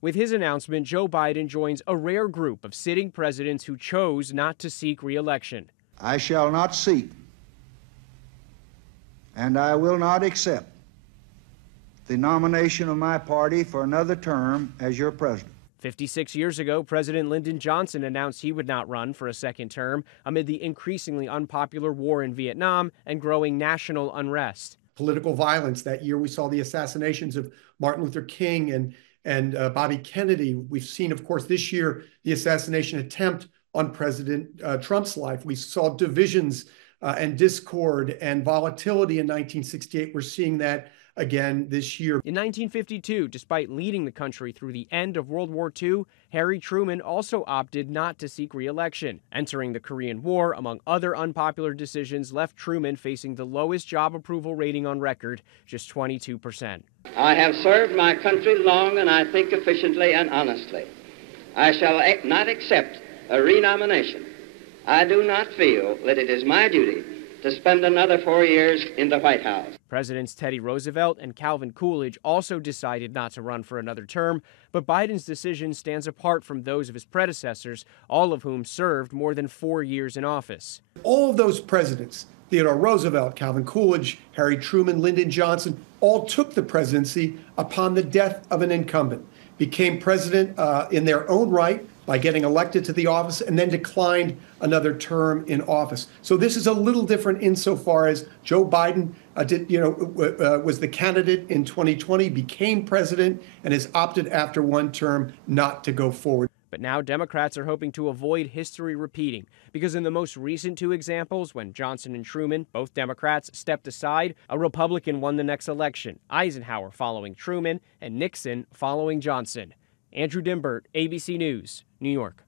With his announcement, Joe Biden joins a rare group of sitting presidents who chose not to seek re-election. I shall not seek, and I will not accept the nomination of my party for another term as your president. 56 years ago, President Lyndon Johnson announced he would not run for a second term amid the increasingly unpopular war in Vietnam and growing national unrest. Political violence. That year, we saw the assassinations of Martin Luther King and Bobby Kennedy. We've seen, of course, this year, the assassination attempt on President Trump's life. We saw divisions and discord and volatility in 1968. We're seeing that again this year. In 1952, despite leading the country through the end of World War II, Harry Truman also opted not to seek re-election. Entering the Korean War, among other unpopular decisions, left Truman facing the lowest job approval rating on record, just 22%. I have served my country long and I think efficiently and honestly. I shall not accept a renomination. I do not feel that it is my duty to spend another 4 years in the White House. Presidents Teddy Roosevelt and Calvin Coolidge also decided not to run for another term, but Biden's decision stands apart from those of his predecessors, all of whom served more than 4 years in office. All of those presidents, Theodore Roosevelt, Calvin Coolidge, Harry Truman, Lyndon Johnson, all took the presidency upon the death of an incumbent, became president in their own right by getting elected to the office, and then declined another term in office. So this is a little different insofar as Joe Biden was the candidate in 2020, became president, and has opted after one term not to go forward. But now Democrats are hoping to avoid history repeating, because in the most recent two examples, when Johnson and Truman, both Democrats, stepped aside, a Republican won the next election, Eisenhower following Truman and Nixon following Johnson. Andrew Dimbert, ABC News, New York.